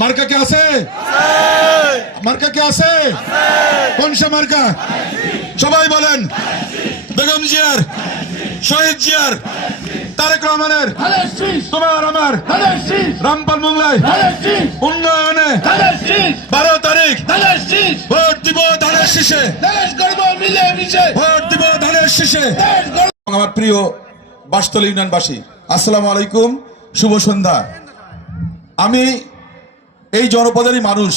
মার্কা কে আছে? মার্কা কে আছে? কোন সে মার্কা? সবাই বলেন। বেগম জিয়ার, শহীদ জিয়ার, তারেক রহমানের, তোমার আমার রামপাল মোংলায় উন্নয়নে 12 তারিখ ভোট দিব ধানের শীষে, ভোট দিব ধানের শীষে। আমার প্রিয় বাসতলী ইউনিয়নবাসী, আসসালামু আলাইকুম, শুভ সন্ধ্যা। আমি এই জনপদেরই মানুষ,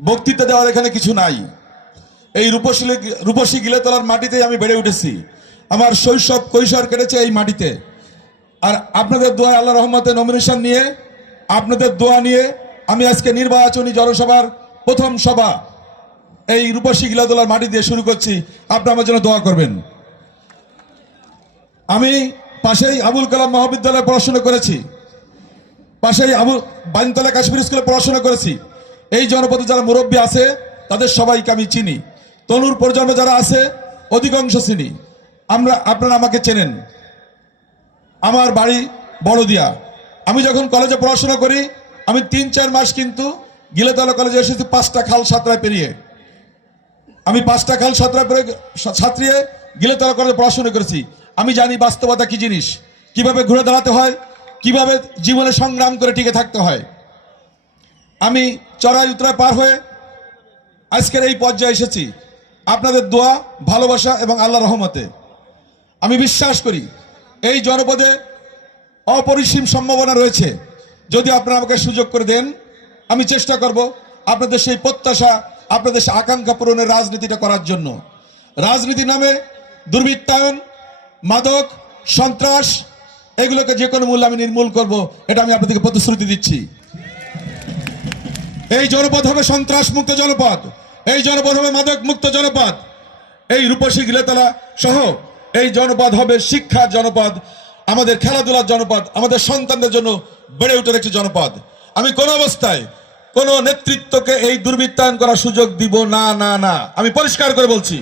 বক্তৃতা দেওয়ার এখানে কিছু নাই। এই রূপসী গিলেতলার মাটিতে আমি বেড়ে উঠেছি, আমার শৈশব কৈশোর কেটেছে এই মাটিতে। আর আপনাদের দোয়া, আল্লাহ রহমতে নমিনেশন নিয়ে, আপনাদের দোয়া নিয়ে আমি আজকে নির্বাচনী জনসভার প্রথম সভা এই রূপসী গিলেতলার মাটি দিয়ে শুরু করছি। আপনারা আমার জন্য দোয়া করবেন। আমি পাশেই আবুল কালাম মহাবিদ্যালয়ে পড়াশোনা করেছি, পাশেই বাইনতলা কাশ্মীর স্কুলে পড়াশোনা করেছি। এই জনপদে যারা মুরব্বী আছে তাদের সবাইকে আমি চিনি, তনুর প্রজন্ম যারা আছে অধিকাংশ চিনি। আপনারা আমাকে চেনেন। আমার বাড়ি বড়দিয়া। আমি যখন কলেজে পড়াশোনা করি, আমি 3-4 মাস কিন্তু গিলেতলা কলেজে এসেছি 5টা খাল সাঁতরায় পেরিয়ে। আমি 5টা খাল সাঁতরিয়ে গিলেতলা কলেজে পড়াশোনা করেছি। আমি জানি বাস্তবতা কি জিনিস, কিভাবে ঘুরে দাঁড়াতে হয়, কিভাবে জীবনে সংগ্রাম করে টিকে থাকতে হয়। আমি চড়াই উতরাই পার হয়ে আজকের এই পর্যায়ে এসেছি আপনাদের দোয়া, ভালোবাসা এবং আল্লাহর রহমতে। আমি বিশ্বাস করি এই জনপদে অপরিসীম সম্ভাবনা রয়েছে। যদি আপনারা আমাকে সুযোগ করে দেন, আমি চেষ্টা করব আপনাদের সেই প্রত্যাশা, আপনাদের সেই আকাঙ্ক্ষা পূরণের রাজনীতিটা করার জন্য। রাজনীতি নামে দুর্বৃত্তায়ন, মাদক, সন্ত্রাস, এগুলোকে যে কোনো মূল্যে আমি নির্মূল করব, এটা আমি আপনাদেরকে প্রতিশ্রুতি দিচ্ছি। এই জনপদ হবে সন্ত্রাস মুক্ত জনপদ, এই জনপদ হবে মাদক মুক্ত জনপদ, এই রূপসী গিলেতলা সহ এই জনপদ হবে শিক্ষার জনপদ, আমাদের খেলাধুলার জনপদ, আমাদের সন্তানদের জন্য বেড়ে ওঠার একটি জনপদ। আমি কোন অবস্থায় কোন নেতৃত্বকে এই দুর্বৃত্তায়ন করার সুযোগ দিব না, না, না, আমি পরিষ্কার করে বলছি।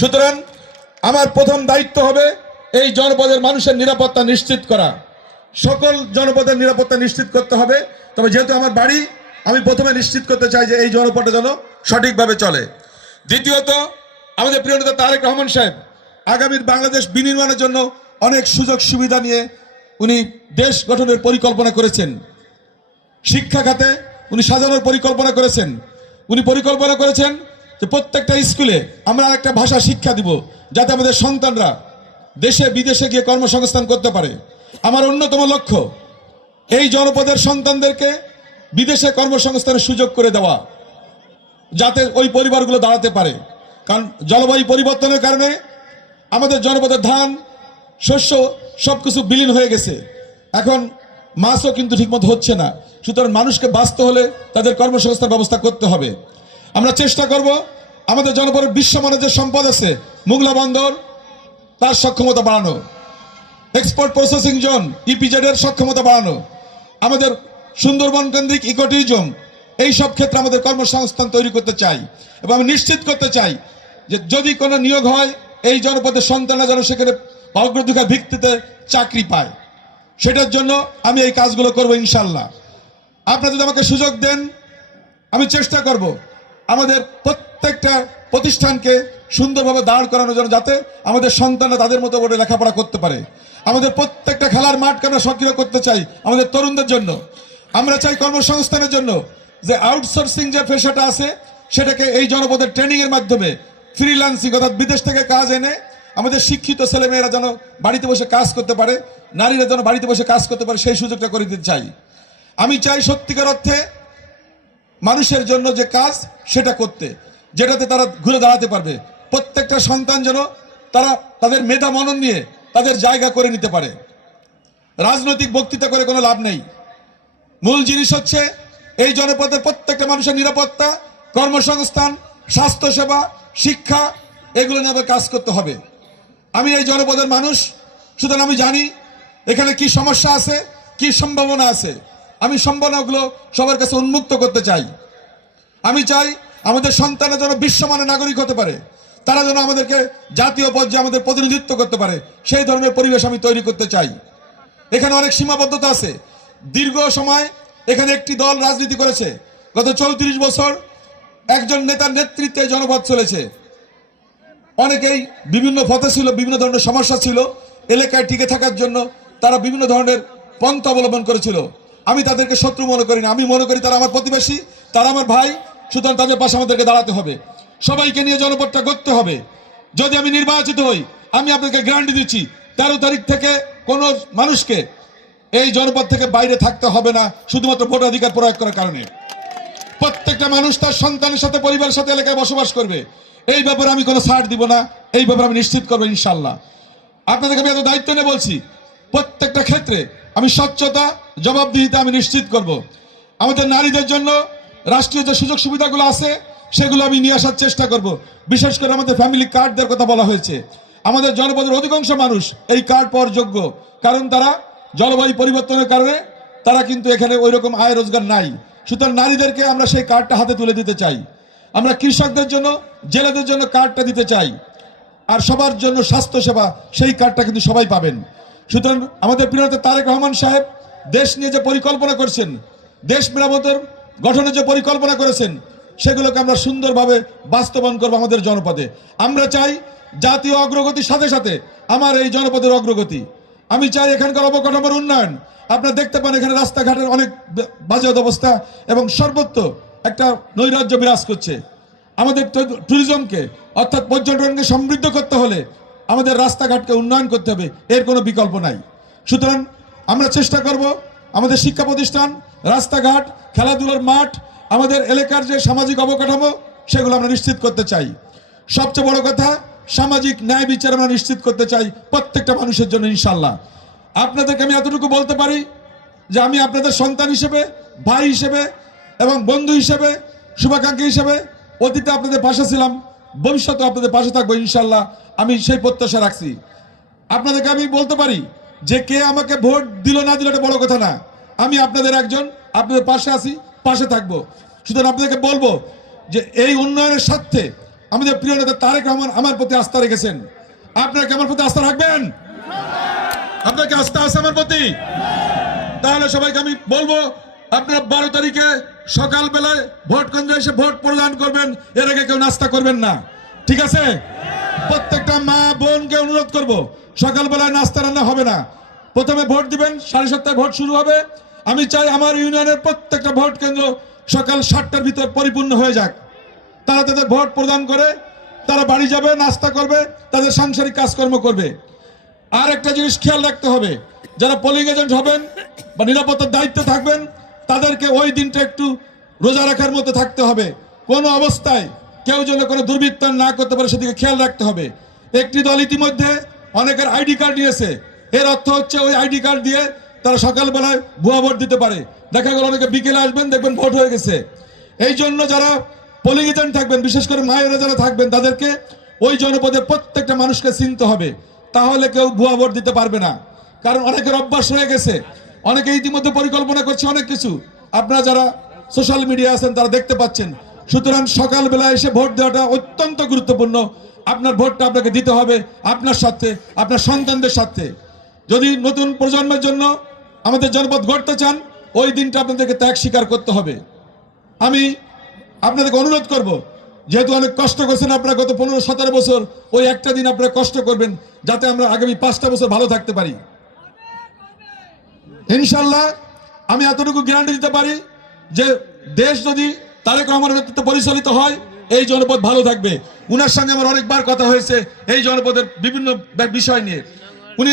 সুতরাং আমার প্রথম দায়িত্ব হবে এই জনপদের মানুষের নিরাপত্তা নিশ্চিত করা। সকল জনপদের নিরাপত্তা নিশ্চিত করতে হবে। তবে যেহেতু আমার বাড়ি, আমি প্রথমে নিশ্চিত করতে চাই যে এই জনপদটা যেন সঠিকভাবে চলে। দ্বিতীয়ত, আমাদের প্রিয় নেতা তারেক রহমান সাহেব আগামীর বাংলাদেশ বিনির্মাণের জন্য অনেক সুযোগ সুবিধা নিয়ে উনি দেশ গঠনের পরিকল্পনা করেছেন। শিক্ষা খাতে উনি সাজানোর পরিকল্পনা করেছেন। উনি পরিকল্পনা করেছেন যে প্রত্যেকটা স্কুলে আমরা একটা ভাষা শিক্ষা দিব, যাতে আমাদের সন্তানরা দেশে বিদেশে গিয়ে কর্মসংস্থান করতে পারে। আমার অন্যতম লক্ষ্য এই জনপদের সন্তানদেরকে বিদেশে কর্মসংস্থানের সুযোগ করে দেওয়া, যাতে ওই পরিবারগুলো দাঁড়াতে পারে। কারণ জলবায়ু পরিবর্তনের কারণে আমাদের জনপদের ধান, শস্য সবকিছু বিলীন হয়ে গেছে। এখন মাছও কিন্তু ঠিকমতো হচ্ছে না। সুতরাং মানুষকে বাঁচতে হলে তাদের কর্মসংস্থান ব্যবস্থা করতে হবে। আমরা চেষ্টা করব আমাদের জনপদের বিশ্বমানের যে সম্পদ আছে, মোংলা বন্দর, তার সক্ষমতা বাড়ানো, এক্সপোর্ট প্রসেসিং জোন ইপিজেড এর সক্ষমতা বাড়ানো, আমাদের সুন্দরবন কেন্দ্রিক ইকোট্যুরিজম, এই সব ক্ষেত্রে আমাদের কর্মসংস্থান তৈরি করতে চাই। এবং আমি নিশ্চিত করতে চাই যে যদি কোনো নিয়োগ হয়, এই জনপদের সন্তানরা যেন সেখানে অগ্রাধিকার ভিত্তিতে চাকরি পায়। সেটার জন্য আমি এই কাজগুলো করব ইনশাল্লাহ। আপনারা যদি আমাকে সুযোগ দেন, আমি চেষ্টা করব আমাদের প্রত্যেকটা প্রতিষ্ঠানকে সুন্দরভাবে দাঁড় করানোর জন্য, যাতে আমাদের সন্তানরা তাদের মতো করে লেখাপড়া করতে পারে। আমাদের প্রত্যেকটা খেলার মাঠকে আমরা সক্রিয় করতে চাই আমাদের তরুণদের জন্য। আমরা চাই কর্মসংস্থানের জন্য যে আউটসোর্সিং যে পেশাটা আছে, সেটাকে এই জনপদের ট্রেনিং এর মাধ্যমে ফ্রিল্যান্সিং, অর্থাৎ বিদেশ থেকে কাজ এনে আমাদের শিক্ষিত ছেলেমেয়েরা যেন বাড়িতে বসে কাজ করতে পারে, নারীরা যেন বাড়িতে বসে কাজ করতে পারে, সেই সুযোগটা করে দিতে চাই। আমি চাই সত্যিকার অর্থে মানুষের জন্য যে কাজ সেটা করতে, যেটাতে তারা ঘুরে দাঁড়াতে পারবে। প্রত্যেকটা সন্তান যেন তারা তাদের মেধা মনন নিয়ে তাদের জায়গা করে নিতে পারে। রাজনৈতিক বক্তৃতা করে কোনো লাভ নেই। মূল জিনিস হচ্ছে এই জনপদের প্রত্যেকটা মানুষের নিরাপত্তা, কর্মসংস্থান, স্বাস্থ্যসেবা, শিক্ষা, এগুলো নিয়ে কাজ করতে হবে। আমি এই জনপদের মানুষ, সুতরাং আমি জানি এখানে কি সমস্যা আছে, কি সম্ভাবনা আছে। আমি সম্ভাবনাগুলো সবার কাছে উন্মুক্ত করতে চাই। আমি চাই আমাদের সন্তানরা যেন বিশ্বমানের নাগরিক হতে পারে, তারা যেন আমাদেরকে জাতীয় পর্যায়ে আমাদের প্রতিনিধিত্ব করতে পারে, সেই ধরনের পরিবেশ আমি তৈরি করতে চাই। এখানে অনেক সীমাবদ্ধতা আছে। দীর্ঘ সময় এখানে একটি দল রাজনীতি করেছে। গত 34 বছর একজন নেতার নেতৃত্বে জনপদ চলেছে। অনেকেই বিভিন্ন পথে ছিল, বিভিন্ন ধরনের সমস্যা ছিল, এলাকায় টিকে থাকার জন্য তারা বিভিন্ন ধরনের পন্থা অবলম্বন করেছিল। আমি তাদেরকে শত্রু মনে করি না, আমি মনে করি তারা আমার প্রতিবেশী, তারা আমার ভাই। সুতরাং তাদের পাশে আমাদেরকে দাঁড়াতে হবে, সবাইকে নিয়ে জনপদটা গড়তে হবে। যদি আমি নির্বাচিত হই, আমি আপনাকে গ্যারান্টি দিচ্ছি 13 তারিখ থেকে কোনো মানুষকে এই জনপদ থেকে বাইরে থাকতে হবে না, শুধুমাত্র ভোটাধিকার প্রয়োগ করার কারণে। প্রত্যেকটা মানুষ তার সন্তানের সাথে, পরিবারের সাথে এলাকায় বসবাস করবে। এই ব্যাপারে আমি কোনো ছাড় দিব না, এই ব্যাপারে আমি নিশ্চিত করবো ইনশাল্লাহ। আপনাদেরকে আমি এত দায়িত্ব নিয়ে বলছি, প্রত্যেকটা ক্ষেত্রে আমি স্বচ্ছতা, জবাবদিহিতা আমি নিশ্চিত করব। আমাদের নারীদের জন্য রাষ্ট্রীয় যে সুযোগ সুবিধাগুলো আছে সেগুলো আমি নিয়ে আসার চেষ্টা করব। বিশেষ করে আমাদের ফ্যামিলি কার্ড দেওয়ার কথা বলা হয়েছে। আমাদের জনপদের অধিকাংশ মানুষ এই কার্ড পাওয়ার যোগ্য, কারণ তারা জলবায়ু পরিবর্তনের কারণে তারা কিন্তু এখানে ওই রকম আয় রোজগার নাই। সুতরাং নারীদেরকে আমরা সেই কার্ডটা হাতে তুলে দিতে চাই। আমরা কৃষকদের জন্য, জেলেদের জন্য কার্ডটা দিতে চাই। আর সবার জন্য স্বাস্থ্যসেবা, সেই কার্ডটা কিন্তু সবাই পাবেন। সুতরাং আমাদের প্রিয় নেতা তারেক রহমান সাহেব দেশ নিয়ে যে পরিকল্পনা করছেন, দেশ মেরামতের গঠনের যে পরিকল্পনা করেছেন, সেগুলোকে আমরা সুন্দরভাবে বাস্তবায়ন করবো আমাদের জনপদে। আমরা চাই জাতীয় অগ্রগতির সাথে সাথে আমার এই জনপদের অগ্রগতি। আমি চাই এখানকার অবকাঠামোর উন্নয়ন। আপনারা দেখতে পান এখানে রাস্তাঘাটের অনেক বাজে অবস্থা এবং সর্বত্র একটা নৈরাজ্য বিরাজ করছে। আমাদের ট্যুরিজমকে অর্থাৎ পর্যটনকে সমৃদ্ধ করতে হলে আমাদের রাস্তাঘাটকে উন্নয়ন করতে হবে, এর কোনো বিকল্প নাই। সুতরাং আমরা চেষ্টা করব আমাদের শিক্ষা প্রতিষ্ঠান, রাস্তাঘাট, খেলাধুলার মাঠ, আমাদের এলাকার যে সামাজিক অবকাঠামো সেগুলো আমরা নিশ্চিত করতে চাই। সবচেয়ে বড় কথা, সামাজিক ন্যায় বিচার আমরা নিশ্চিত করতে চাই প্রত্যেকটা মানুষের জন্য ইনশাল্লাহ। আপনাদেরকে আমি এতটুকু বলতে পারি যে আমি আপনাদের সন্তান হিসেবে, ভাই হিসেবে এবং বন্ধু হিসেবে, শুভাকাঙ্ক্ষী হিসেবে অতীতে আপনাদের পাশে ছিলাম, ভবিষ্যতে আপনাদের পাশে থাকবো ইনশাল্লাহ। আমি সেই প্রত্যাশা রাখছি। আপনাদেরকে আমি বলতে পারি যে কে আমাকে ভোট দিল না দিল এটা বড় কথা না, আমি আপনাদের একজন, আপনাদের পাশে আছি, পাশে থাকবো। সুতরাং আপনাদেরকে বলবো যে এই উন্নয়নের স্বার্থে আমাদের প্রিয় নেতা তারেক রহমান আমার প্রতি আস্থা রেখেছেন। আপনারা কি আমার প্রতি আস্থা রাখবেন? আপনাকে আস্থা আছে আমার প্রতি? তাহলে সবাইকে আমি বলবো আপনারা 12 তারিখে সকালবেলায় ভোট কেন্দ্রে এসে ভোট প্রদান করবেন, এর আগে কেউ নাস্তা করবেন না, ঠিক আছে? প্রত্যেকটা মা বোনকে অনুরোধ করব, সকালবেলায় নাস্তা রান্না হবে না। প্রথমে ভোট দিবেন, 7:30 ভোট শুরু হবে। আমি চাই আমার ইউনিয়নের প্রত্যেকটা ভোট কেন্দ্র সকাল 7টার ভিতর পরিপূর্ণ হয়ে যাক। তারা তাদের ভোট প্রদান করে তারা বাড়ি যাবে, নাস্তা করবে, তাদের সাংসারিক কাজকর্ম করবে। আর একটা জিনিস খেয়াল রাখতে হবে, যারা পোলিং এজেন্ট হবেন বা নিরাপত্তার দায়িত্বে থাকবেন তাদেরকে ওই দিনটা একটু রোজা রাখার মতো থাকতে হবে। কোনো অবস্থায় কেউ যেন কোনো দুর্বৃত্তায়ন না করতে পারে সেদিকে খেয়াল রাখতে হবে। একটি দল ইতিমধ্যে অনেকের আইডি কার্ড নিয়েছে, এর অর্থ হচ্ছে ওই আইডি কার্ড দিয়ে তারা সকালবেলায় ভুয়া ভোট দিতে পারে। দেখা গেল অনেকে বিকেলে আসবেন, দেখবেন ভোট হয়ে গেছে। এই জন্য যারা পোলিং এজেন্ট থাকবেন, বিশেষ করে মায়েরা যারা থাকবেন, তাদেরকে ওই জনপদের প্রত্যেকটা মানুষকে চিনতে হবে, তাহলে কেউ ভুয়া ভোট দিতে পারবে না। কারণ অনেকের অভ্যাস হয়ে গেছে, অনেকে ইতিমধ্যে পরিকল্পনা করছে অনেক কিছু, আপনারা যারা সোশ্যাল মিডিয়া আছেন তারা দেখতে পাচ্ছেন। সুতরাং সকালবেলা এসে ভোট দেওয়াটা অত্যন্ত গুরুত্বপূর্ণ। আপনার ভোটটা আপনাকে দিতে হবে আপনার সাথে, আপনার সন্তানদের সাথে। যদি নতুন প্রজন্মের জন্য আমাদের জনপদ গড়তে চান, ওই দিনটা আপনাদেরকে ত্যাগ স্বীকার করতে হবে। আমি আপনাদেরকে অনুরোধ করব, যেহেতু অনেক কষ্ট করছেন আপনারা গত 15-17 বছর, ওই একটা দিন আপনারা কষ্ট করবেন যাতে আমরা আগামী 5টা বছর ভালো থাকতে পারি ইনশাল্লাহ। আমি এতটুকু গ্যারান্টি দিতে পারি যে দেশ যদি তারেক রহমানের নেতৃত্বে পরিচালিত হয়, এই জনপদ ভালো থাকবে। উনার সঙ্গে আমার অনেকবার কথা হয়েছে এই জনপদের বিভিন্ন বিষয় নিয়ে। উনি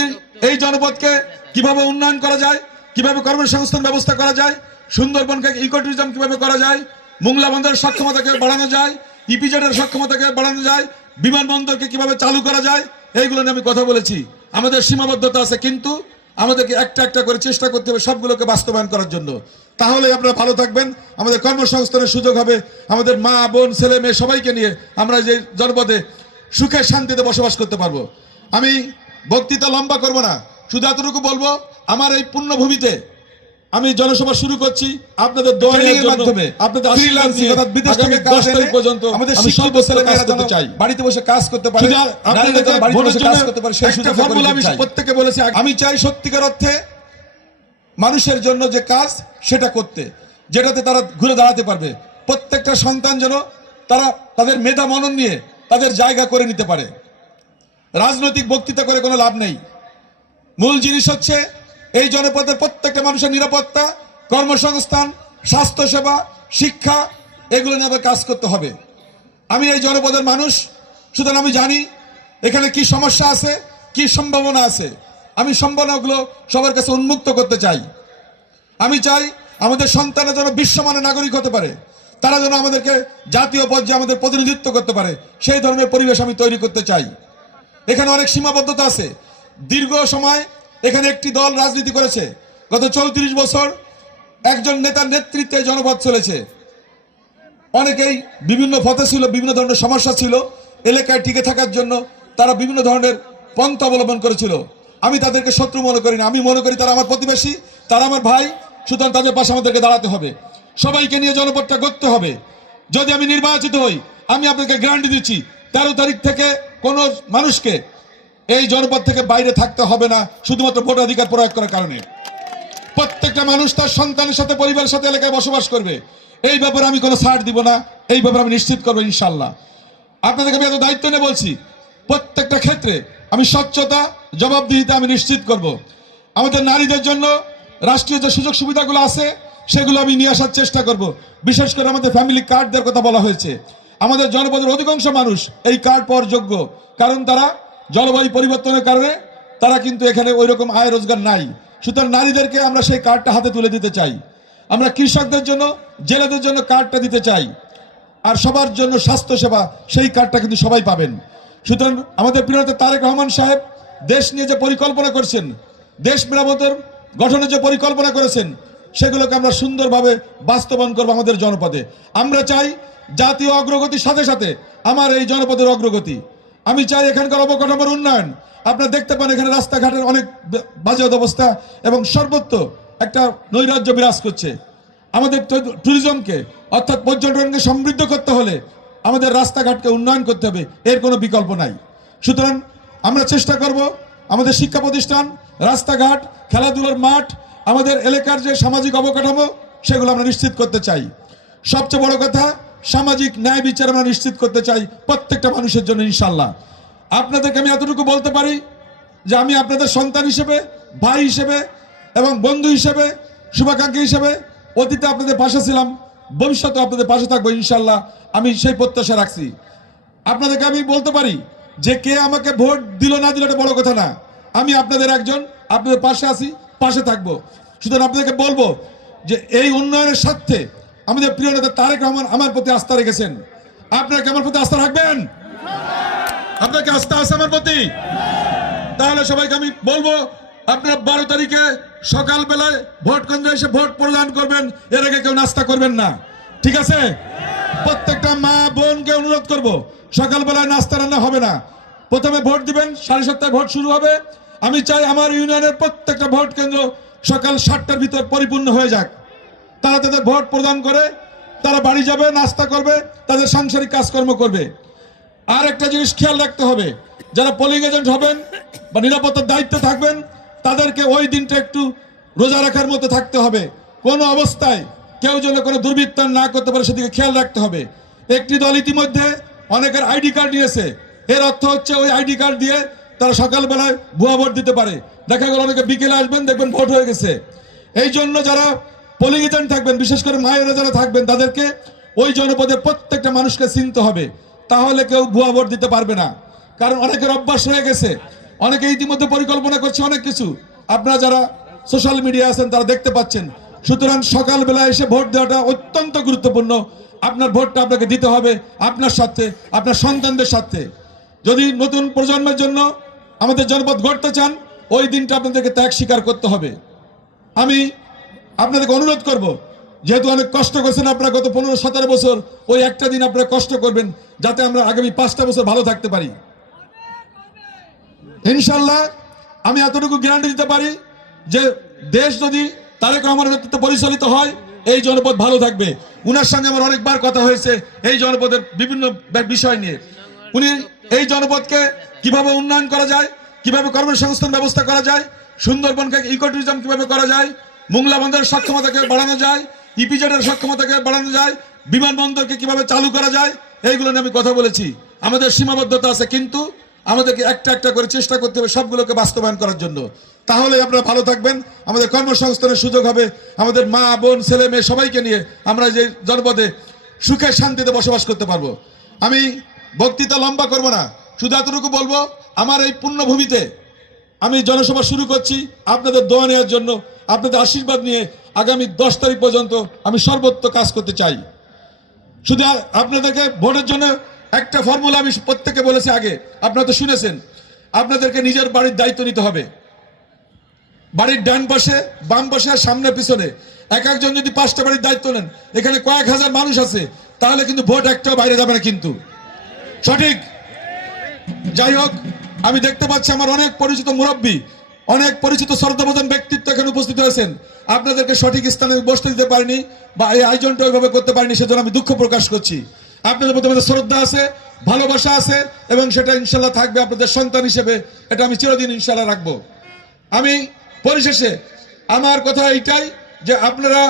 এই জনপদকে কিভাবে উন্নয়ন করা যায়, কিভাবে কর্মসংস্থান ব্যবস্থা করা যায়, সুন্দরবনকে ইকো ট্যুরিজম কিভাবে করা যায়, মোংলা বন্দরের সক্ষমতাকে বাড়ানো যায়, ইপিজেডের সক্ষমতাকে বাড়ানো যায়, বিমানবন্দরকে কিভাবে চালু করা যায়, এইগুলো নিয়ে আমি কথা বলেছি। আমাদের সীমাবদ্ধতা আছে, কিন্তু আমাদেরকে একটা একটা করে চেষ্টা করতে হবে সবগুলোকে বাস্তবায়ন করার জন্য। তাহলে আপনারা ভালো থাকবেন, আমাদের কর্মসংস্থানের সুযোগ হবে, আমাদের মা বোন ছেলে মেয়ে সবাইকে নিয়ে আমরা যে জনপদে সুখে শান্তিতে বসবাস করতে পারবো। আমি বক্তৃতা লম্বা করব না, শুধু এতটুকু বলবো, আমার এই পুণ্যভূমিতে আমি জনসভা শুরু করছি আপনাদের দোয়ারের মাধ্যমে, আপনাদের আশীর্বাদ নিয়ে অর্থাৎ বিদেশ থেকে 10 তারিখ পর্যন্ত আমাদের শিক্ষিত ছেলেমেয়েরা যেন বাড়িতে বসে কাজ করতে পারে, আপনাদের বাড়িতে বসে কাজ করতে পারে, সেই সুযোগ আমি প্রত্যেককে বলেছি। আমি চাই সত্যিকার অর্থে মানুষের জন্য যে কাজ সেটা করতে, যেটাতে তারা ঘুরে দাঁড়াতে পারবে। প্রত্যেকটা সন্তান যেন তারা তাদের মেধা মনন নিয়ে তাদের জায়গা করে নিতে পারে। রাজনৈতিক বক্তৃতা করে কোনো লাভ নেই। মূল জিনিস হচ্ছে এই জনপদের প্রত্যেকটা মানুষের নিরাপত্তা, কর্মসংস্থান, স্বাস্থ্যসেবা, শিক্ষা, এগুলো নিয়ে আমাদের কাজ করতে হবে। আমি এই জনপদের মানুষ, সুতরাং আমি জানি এখানে কি সমস্যা আছে, কি সম্ভাবনা আছে। আমি সম্ভাবনাগুলো সবার কাছে উন্মুক্ত করতে চাই। আমি চাই আমাদের সন্তানরা যেন বিশ্বমানের নাগরিক হতে পারে, তারা যেন আমাদেরকে জাতীয় পর্যায়ে আমাদের প্রতিনিধিত্ব করতে পারে, সেই ধরনের পরিবেশ আমি তৈরি করতে চাই। এখানে অনেক সীমাবদ্ধতা আছে। দীর্ঘ সময় এখানে একটি দল রাজনীতি করেছে। গত 34 বছর একজন নেতার নেতৃত্বে জনপদ চলেছে। অনেকেই বিভিন্ন পথে ছিল, বিভিন্ন ধরনের সমস্যা ছিল, এলাকায় টিকে থাকার জন্য তারা বিভিন্ন ধরনের পন্থা অবলম্বন করেছিল। আমি তাদেরকে শত্রু মনে করি না, আমি মনে করি তারা আমার প্রতিবেশী, তারা আমার ভাই। সুতরাং তাদের পাশে আমাদেরকে দাঁড়াতে হবে, সবাইকে নিয়ে জনপদটা গড়তে হবে। যদি আমি নির্বাচিত হই, আমি আপনাকে গ্যারান্টি দিচ্ছি 13 তারিখ থেকে কোনো মানুষকে এই জনপদ থেকে বাইরে থাকতে হবে না, শুধুমাত্র ভোটাধিকার প্রয়োগ করার কারণে। প্রত্যেকটা মানুষ তার সন্তানের সাথে, পরিবারের সাথে এলাকায় বসবাস করবে। এই ব্যাপারে আমি কোনো ছাড় দিব না, এই ব্যাপারে আমি নিশ্চিত করবো ইনশাল্লাহ। আপনাদেরকে আমি এত দায়িত্ব নিয়ে বলছি, প্রত্যেকটা ক্ষেত্রে আমি স্বচ্ছতা, জবাবদিহিতা আমি নিশ্চিত করব। আমাদের নারীদের জন্য রাষ্ট্রীয় যে সুযোগ সুবিধাগুলো আছে সেগুলো আমি নিয়ে আসার চেষ্টা করব। বিশেষ করে আমাদের ফ্যামিলি কার্ড দেওয়ার কথা বলা হয়েছে। আমাদের জনপদের অধিকাংশ মানুষ এই কার্ড পাওয়ার যোগ্য, কারণ তারা জলবায়ু পরিবর্তনের কারণে তারা কিন্তু এখানে ওই রকম আয় রোজগার নাই। সুতরাং নারীদেরকে আমরা সেই কার্ডটা হাতে তুলে দিতে চাই। আমরা কৃষকদের জন্য, জেলেদের জন্য কার্ডটা দিতে চাই। আর সবার জন্য স্বাস্থ্যসেবা, সেই কার্ডটা কিন্তু সবাই পাবেন। সুতরাং আমাদের প্রিয় নেতা তারেক রহমান সাহেব দেশ নিয়ে যে পরিকল্পনা করছেন, দেশ মেরামতের গঠনের যে পরিকল্পনা করেছেন, সেগুলোকে আমরা সুন্দরভাবে বাস্তবায়ন করবো আমাদের জনপদে। আমরা চাই জাতীয় অগ্রগতির সাথে সাথে আমার এই জনপদের অগ্রগতি। আমি চাই এখানকার অবকাঠামোর উন্নয়ন। আপনারা দেখতে পান এখানে রাস্তাঘাটের অনেক বাজে অবস্থা এবং সর্বত্র একটা নৈরাজ্য বিরাজ করছে। আমাদের ট্যুরিজমকে অর্থাৎ পর্যটনকে সমৃদ্ধ করতে হলে আমাদের রাস্তাঘাটকে উন্নয়ন করতে হবে, এর কোনো বিকল্প নাই। সুতরাং আমরা চেষ্টা করব আমাদের শিক্ষা প্রতিষ্ঠান, রাস্তাঘাট, খেলাধুলার মাঠ, আমাদের এলাকার যে সামাজিক অবকাঠামো সেগুলো আমরা নিশ্চিত করতে চাই। সবচেয়ে বড় কথা, সামাজিক ন্যায় বিচার আমরা নিশ্চিত করতে চাই প্রত্যেকটা মানুষের জন্য ইনশাল্লাহ। আপনাদেরকে আমি এতটুকু বলতে পারি যে আমি আপনাদের সন্তান হিসেবে, ভাই হিসেবে এবং বন্ধু হিসেবে, শুভাকাঙ্ক্ষী হিসেবে অতীতে আপনাদের পাশে ছিলাম, ভবিষ্যতে আপনাদের পাশে থাকবো ইনশাল্লাহ। আমি সেই প্রত্যাশা রাখছি। আপনাদেরকে আমি বলতে পারি যে কে আমাকে ভোট দিল না দিল এটা বড় কথা না। আমি আপনাদের একজন, আপনাদের পাশে আছি, পাশে থাকবো। সুতরাং আপনাদেরকে বলবো যে এই উন্নয়নের স্বার্থে আমাদের প্রিয় নেতা তারেক রহমান আমার প্রতি আস্থা রেখেছেন। আপনারা কি আমার প্রতি আস্থা রাখবেন? আপনাকে আস্থা আছে আমার প্রতি? তাহলে সবাইকে আমি বলবো আপনারা 12 তারিখে সকালবেলায় ভোট কেন্দ্রে এসে ভোট প্রদান করবেন। এর আগে কেউ নাস্তা করবেন না, ঠিক আছে? প্রত্যেকটা মা বোনকে অনুরোধ করব, সকালবেলায় নাস্তা রান্না হবে না। প্রথমে ভোট দিবেন, 7:30 ভোট শুরু হবে। আমি চাই আমার ইউনিয়নের প্রত্যেকটা ভোট কেন্দ্র সকাল 7টার ভিতর পরিপূর্ণ হয়ে যাক। তারা তাদের ভোট প্রদান করে তারা বাড়ি যাবে, নাস্তা করবে, তাদের সাংসারিক কাজকর্ম করবে। আর একটা জিনিস খেয়াল রাখতে হবে, যারা পোলিং এজেন্ট হবেন বা নিরাপত্তার দায়িত্বে থাকবেন তাদেরকে ওই দিনটা একটু রোজা রাখার মতো থাকতে হবে। কোনো অবস্থায় কেউ যেন কোনো দুর্বৃত্তায়ন না করতে পারে সেদিকে খেয়াল রাখতে হবে। একটি দল ইতিমধ্যে অনেকের আইডি কার্ড নিয়েছে। এর অর্থ হচ্ছে ওই আইডি কার্ড দিয়ে তারা সকালবেলায় ভুয়া ভোট দিতে পারে। দেখা গেল অনেকে বিকেলে আসবেন, দেখবেন ভোট হয়ে গেছে। এই জন্য যারা পোলিং এজেন্ট থাকবেন, বিশেষ করে মায়েরা যারা থাকবেন, তাদেরকে ওই জনপদের প্রত্যেকটা মানুষকে চিনতে হবে, তাহলে কেউ ভুয়া ভোট দিতে পারবে না। কারণ অনেকের অভ্যাস হয়ে গেছে, অনেকে ইতিমধ্যে পরিকল্পনা করছে অনেক কিছু। আপনারা যারা সোশ্যাল মিডিয়া আছেন তারা দেখতে পাচ্ছেন। সুতরাং সকালবেলা এসে ভোট দেওয়াটা অত্যন্ত গুরুত্বপূর্ণ। আপনার ভোটটা আপনাকে দিতে হবে আপনার সাথে, আপনার সন্তানদের সাথে। যদি নতুন প্রজন্মের জন্য আমাদের জনপদ গড়তে চান, ওই দিনটা আপনাদেরকে ত্যাগ স্বীকার করতে হবে। আমি আপনাদেরকে অনুরোধ করব, যেহেতু অনেক কষ্ট করছেন আপনারা গত 15-17 বছর, ওই একটা দিন আপনারা কষ্ট করবেন যাতে আমরা আগামী 5টা বছর ভালো থাকতে পারি ইনশাল্লাহ। আমি এতটুকু গ্যারান্টি দিতে পারি যে দেশ যদি তারেক রহমানের নেতৃত্বে পরিচালিত হয়, এই জনপদ ভালো থাকবে। উনার সঙ্গে আমার অনেকবার কথা হয়েছে এই জনপদের বিভিন্ন বিষয় নিয়ে। উনি এই জনপদকে কিভাবে উন্নয়ন করা যায়, কিভাবে কর্মসংস্থান ব্যবস্থা করা যায়, সুন্দরবনকে ইকো ট্যুরিজম কিভাবে করা যায়, মোংলা বন্দরের সক্ষমতাকে বাড়ানো যায়, ইপিজেডের সক্ষমতাকে বাড়ানো যায়, বিমানবন্দরকে কিভাবে চালু করা যায়, এইগুলো নিয়ে আমি কথা বলেছি। আমাদের সীমাবদ্ধতা আছে, কিন্তু আমাদেরকে একটা একটা করে চেষ্টা করতে হবে সবগুলোকে বাস্তবায়ন করার জন্য। তাহলে আপনারা ভালো থাকবেন, আমাদের কর্মসংস্থানের সুযোগ হবে, আমাদের মা বোন ছেলে মেয়ে সবাইকে নিয়ে আমরা যে জনপদে সুখে শান্তিতে বসবাস করতে পারবো। আমি বক্তৃতা লম্বা করব না, শুধু এতটুকু বলবো, আমার এই পুণ্যভূমিতে আমি জনসভা শুরু করছি আপনাদের দোয়া নেওয়ার জন্য, আপনাদের আশীর্বাদ নিয়ে আগামী 10 তারিখ পর্যন্ত আমি সর্বোচ্চ কাজ করতে চাই। শুধু আপনাদেরকে ভোটের জন্য একটা ফর্মুলা আমি প্রত্যেককে বলেছি আগে, আপনারা তো শুনেছেন। আপনাদেরকে নিজের বাড়ির দায়িত্ব নিতে হবে। বাড়ির ডান পাশে, বাম পাশে, সামনে পিছনে এক একজন যদি 5টা বাড়ির দায়িত্ব নেন, এখানে কয়েক হাজার মানুষ আছে, তাহলে কিন্তু ভোট একটাও বাইরে যাবে না কিন্তু। সঠিক? যাই হোক, আমি দেখতে পাচ্ছি আমার অনেক পরিচিত মুরব্বী, অনেক পরিচিত শ্রদ্ধাভাজন ব্যক্তিত্ব এখানে উপস্থিত হয়েছেন। আপনাদেরকে সঠিক স্থানে বসতে দিতে পারিনি বা এই আয়োজনটা ওইভাবে করতে পারিনি, সেজন্য আমি দুঃখ প্রকাশ করছি। আপনাদের প্রতি আমাদের শ্রদ্ধা আছে, ভালোবাসা আছে, এবং সেটা ইনশাল্লাহ থাকবে আপনাদের সন্তান হিসেবে, এটা আমি চিরদিন ইনশাল্লাহ রাখবো। আমি পরিশেষে আমার কথা এইটাই যে আপনারা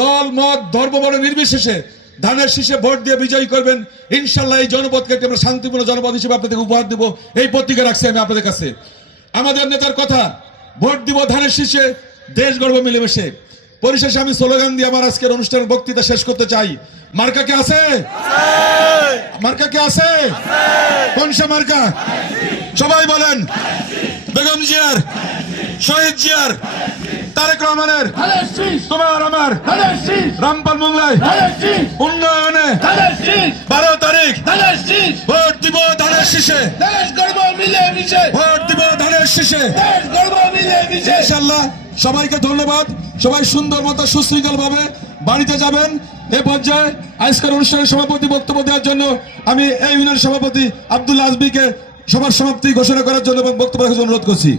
দল মত ধর্ম বর্ণ নির্বিশেষে ধানের শীষে ভোট দিয়ে বিজয়ী করবেন। ইনশাল্লাহ এই জনপদকে আমরা শান্তিপূর্ণ জনপদ হিসেবে আপনাদের উপহার দেব, এই প্রতিজ্ঞা রাখছি আমি আপনাদের কাছে। আমাদের নেতার কথা, ভোট দিব ধানের শীষে, দেশ গর্ব মিলেমিশে। পরিশেষে আমি স্লোগান দিয়ে আমার আজকের অনুষ্ঠানের বক্তৃতা শেষ করতে চাই। মার্কা কে আছে? মার্কা কে আছে? কোন সে মার্কা? সবাই বলেন। বেগম জিয়ার, শহীদ জিয়ার, তারেক রহমানের, তোমার আমার রামপাল মোংলায় উন্নয়নে 12 তারিখ ভোট দিব ধানের শীষে, ভোট দিব ধানের শীষে ইনশাল্লাহ। সবাইকে ধন্যবাদ। সবাই সুন্দর মতো সুশৃঙ্খল ভাবে বাড়িতে যাবেন। এ পর্যায়ে আজকের অনুষ্ঠানের সভাপতি বক্তব্য দেওয়ার জন্য আমি এই ইউনিয়ন সভাপতি আব্দুল আজমিকে সভার সমাপ্তি ঘোষণা করার জন্য এবং বক্তব্য রাখার জন্য অনুরোধ করছি।